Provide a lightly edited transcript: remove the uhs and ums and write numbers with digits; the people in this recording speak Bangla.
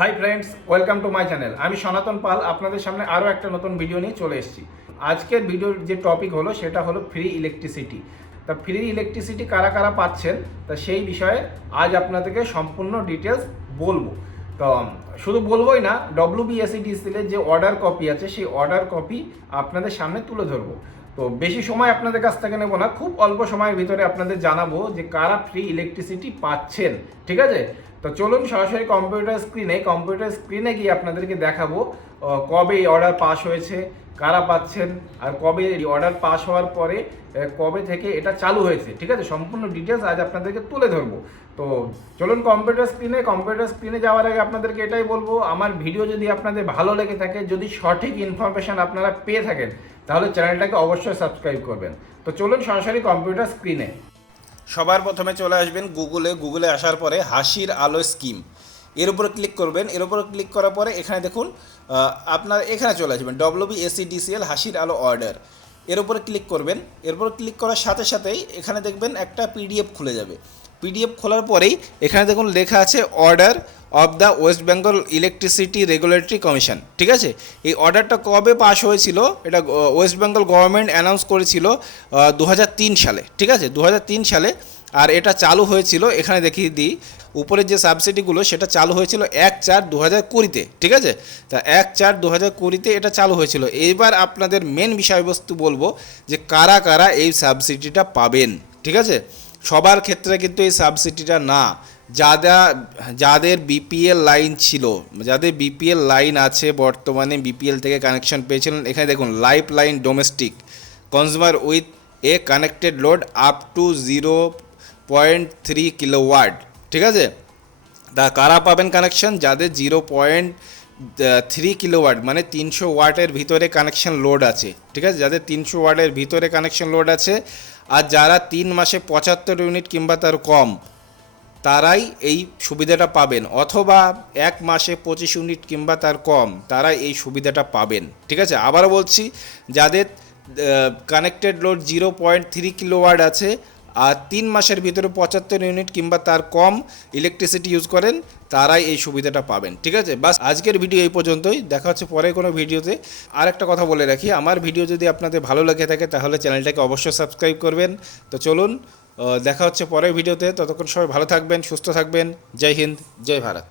Hi friends, welcome to my channel. আমি সনাতন পাল আপনাদের সামনে আরও একটা নতুন ভিডিও নিয়ে চলে এসেছি। আজকের ভিডিওর যে টপিক হলো সেটা হলো ফ্রি ইলেকট্রিসিটি। তা ফ্রি ইলেকট্রিসিটি কারা কারা পাচ্ছেন তা সেই বিষয়ে আজ আপনাদেরকে সম্পূর্ণ ডিটেলস বলবো। তো শুধু বলবোই না, ডব্লিউবিএসইডিসিএল যে অর্ডার কপি আছে সেই অর্ডার কপি আপনাদের সামনে তুলে ধরবো। তো বেশি সময় আপনাদের কাছ থেকে নেবো না, খুব অল্প সময়ের ভিতরে আপনাদের জানাবো যে কারা ফ্রি ইলেকট্রিসিটি পাচ্ছেন। ঠিক আছে, তো চলুন সরাসরি কম্পিউটার স্ক্রিনে গিয়ে আপনাদেরকে দেখাবো কবে এই অর্ডার পাস হয়েছে, কারা পাচ্ছেন, আর কবে এই অর্ডার পাস হওয়ার পরে কবে থেকে এটা চালু হয়েছে। ঠিক আছে, সম্পূর্ণ ডিটেলস আজ আপনাদেরকে তুলে ধরবো। তো চলুন কম্পিউটার স্ক্রিনে যাওয়ার আগে আপনাদেরকে এটাই বলবো, আমার ভিডিও যদি আপনাদের ভালো লেগে থাকে, যদি সঠিক ইনফরমেশন আপনারা পেয়ে থাকেন, তাহলে চ্যানেলটাকে অবশ্যই সাবস্ক্রাইব করবেন। তো চলুন সরাসরি কম্পিউটার স্ক্রিনে। সবার প্রথমে চলে আসবেন গুগলে আসার পরে হাসির আলো স্কিম এর উপরে ক্লিক করবেন। এর উপরে ক্লিক করার পরে এখানে দেখুন আপনার এখানে চলে আসবেন ডব্লিউবিএসইডিসিএল হাসির আলো অর্ডার, এর উপরে ক্লিক করবেন। এরপর ক্লিক করার সাথে সাথেই এখানে দেখবেন একটা পিডিএফ খুলে যাবে। পিডিএফ খোলার পরেই এখানে দেখুন লেখা আছে order of the West Bengal electricity regulatory commission. ঠিক আছে, এই অর্ডারটা কবে পাস হয়েছিল, এটা ওয়েস্ট বেঙ্গল গভর্নমেন্ট অ্যানাউন্স করেছিল 2003 সালে। ঠিক আছে, 2003 সালে। আর এটা চালু হয়েছিল, এখানে দেখিয়ে দিই, উপরের যে সাবসিডিগুলো সেটা চালু হয়েছিল 1/4/2020-তে। ঠিক আছে, তা 1/4/2020-তে এটা চালু হয়েছিল। এইবার আপনাদের মেন বিষয়বস্তু বলবো যে কারা কারা এই সাবসিডিটা পাবেন। ঠিক আছে, সবার ক্ষেত্রে কিন্তু এই সাবসিডিটা না। যাদের বিপিএল লাইন ছিল, যাদের বিপিএল লাইন আছে, বর্তমানে বিপিএল থেকে কানেকশন পেয়েছিলেন, এখানে দেখুন life line domestic consumer with a connected load up to 0.3 kilowatt. ঠিক আছে, তা কারা পাবেন কানেকশন? যাদের 0.3 কিলোওয়াট মানে 300 ওয়াটের ভিতরে কানেকশন লোড আছে। ঠিক আছে, যাদের 300 ওয়াটের ভিতরে কানেকশন লোড আছে, আর যারা 3 মাসে 75 ইউনিট কিংবা তার কম, তারাই এই সুবিধাটা পাবেন, অথবা 1 মাসে 25 ইউনিট কিংবা তার কম, তারাই এই সুবিধাটা পাবেন। ঠিক আছে, আবারও বলছি, যাদের কানেক্টেড লোড 0.3 কিলোওয়াট আছে আর 3 মাসের ভিতরে 75 ইউনিট কিংবা তার কম ইলেকট্রিসিটি ইউজ করেন, তারাই এই সুবিধাটা পাবেন। ঠিক আছে, বাস আজকের ভিডিও এই পর্যন্তই, দেখা হচ্ছে পরে কোনো ভিডিওতে। আর একটা কথা বলে রাখি, আমার ভিডিও যদি আপনাদের ভালো লেগে থাকে তাহলে চ্যানেলটাকে অবশ্যই সাবস্ক্রাইব করবেন। তো চলুন দেখা হচ্ছে পরের ভিডিওতে, ততক্ষণ সবাই ভালো থাকবেন, সুস্থ থাকবেন। জয় হিন্দ, জয় ভারত।